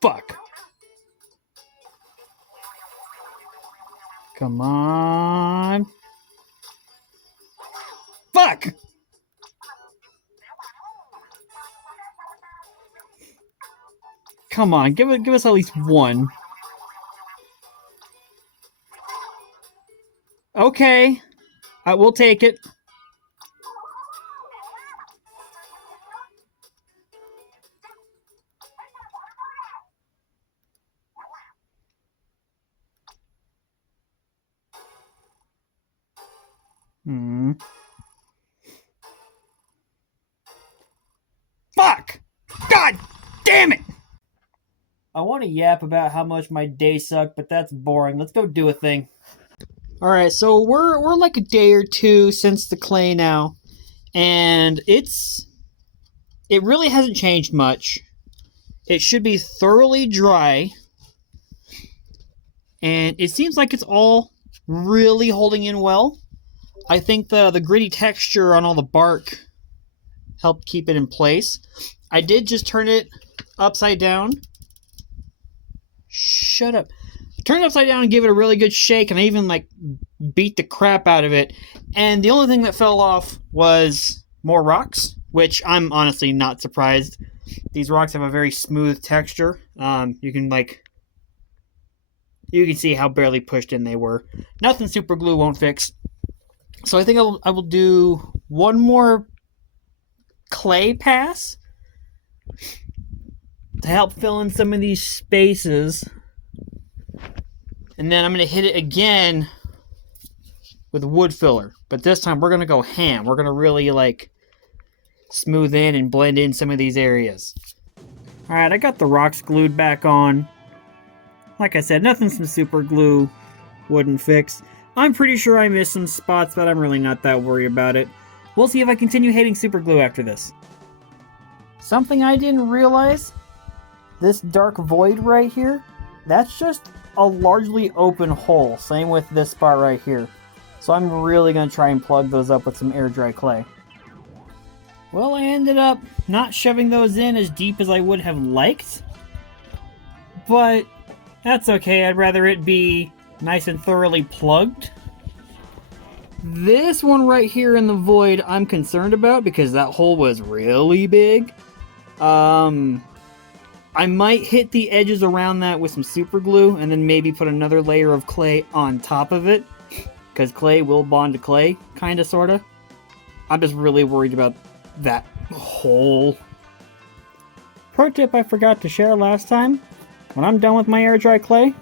Fuck. Come on. Fuck! Come on, give us at least one. Okay. We'll take it. Fuck! God damn it! I want to yap about how much my day sucked, but that's boring. Let's go do a thing. Alright, so we're like a day or two since the clay now. And it really hasn't changed much. It should be thoroughly dry. And it seems like it's all really holding in well. I think the gritty texture on all the bark helped keep it in place. I did just turn it upside down. Shut up. Turn it upside down and give it a really good shake, and I even beat the crap out of it. And the only thing that fell off was more rocks, which I'm honestly not surprised. These rocks have a very smooth texture. You can see how barely pushed in they were. Nothing super glue won't fix. So I think I will do one more clay pass to help fill in some of these spaces. And then I'm going to hit it again with wood filler. But this time we're going to go ham. We're going to really smooth in and blend in some of these areas. Alright, I got the rocks glued back on. Like I said, nothing some super glue wouldn't fix. I'm pretty sure I missed some spots, but I'm really not that worried about it. We'll see if I continue hating super glue after this. Something I didn't realize, this dark void right here, that's just a largely open hole. Same with this spot right here. So I'm really going to try and plug those up with some air dry clay. Well, I ended up not shoving those in as deep as I would have liked. But that's okay, I'd rather it be nice and thoroughly plugged. This one right here in the void I'm concerned about because that hole was really big. I might hit the edges around that with some super glue and then maybe put another layer of clay on top of it. Because clay will bond to clay, kinda, sorta. I'm just really worried about that hole. Pro tip I forgot to share last time. When I'm done with my air dry clay,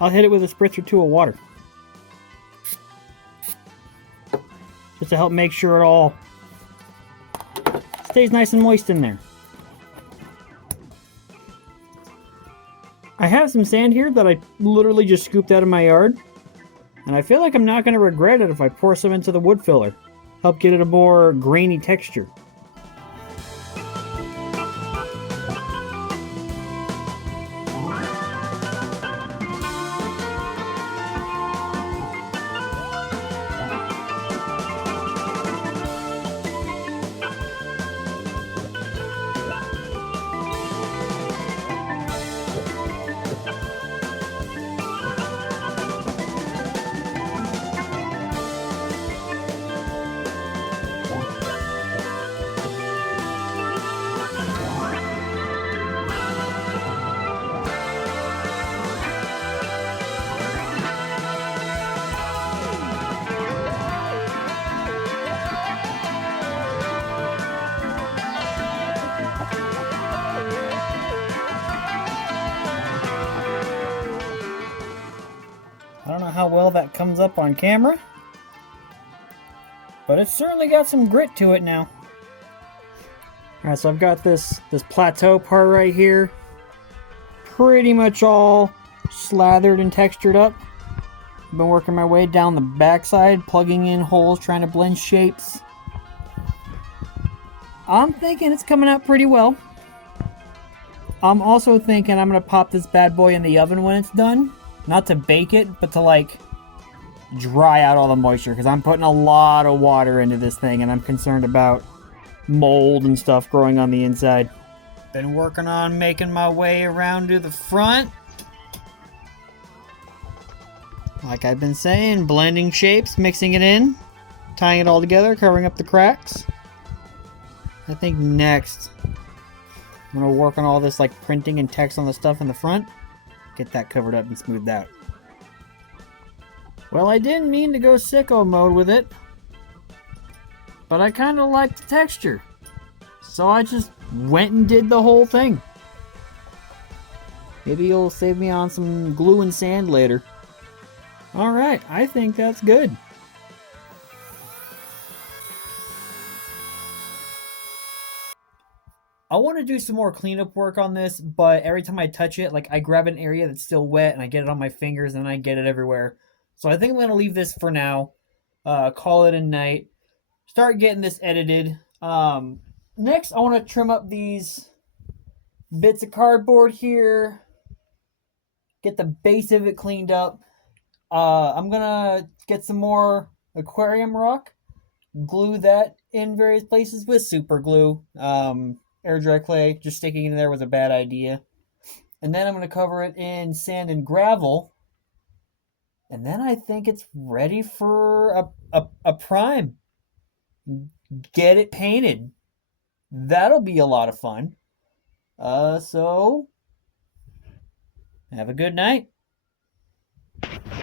I'll hit it with a spritz or two of water. Just to help make sure it all stays nice and moist in there. I have some sand here that I literally just scooped out of my yard. And I feel like I'm not going to regret it if I pour some into the wood filler. Help get it a more grainy texture. I don't know how well that comes up on camera, but it's certainly got some grit to it now. Alright, so I've got this plateau part right here, pretty much all slathered and textured up. I've been working my way down the backside, plugging in holes, trying to blend shapes. I'm thinking it's coming out pretty well. I'm also thinking I'm going to pop this bad boy in the oven when it's done. Not to bake it, but to dry out all the moisture, because I'm putting a lot of water into this thing and I'm concerned about mold and stuff growing on the inside. Been working on making my way around to the front. Like I've been saying, blending shapes, mixing it in, tying it all together, covering up the cracks. I think next, I'm going to work on all this like printing and text on the stuff in the front. Get that covered up and smoothed out. Well, I didn't mean to go sicko mode with it, but I kind of like the texture. So I just went and did the whole thing. Maybe you'll save me on some glue and sand later. Alright, I think that's good. I want to do some more cleanup work on this, but every time I touch it, like I grab an area that's still wet and I get it on my fingers and I get it everywhere. So I think I'm going to leave this for now. Call it a night. Start getting this edited. Next, I want to trim up these bits of cardboard here. Get the base of it cleaned up. I'm going to get some more aquarium rock. Glue that in various places with super glue. Air dry clay, just sticking it in there was a bad idea. And then I'm going to cover it in sand and gravel. And then I think it's ready for a prime. Get it painted. That'll be a lot of fun. So have a good night.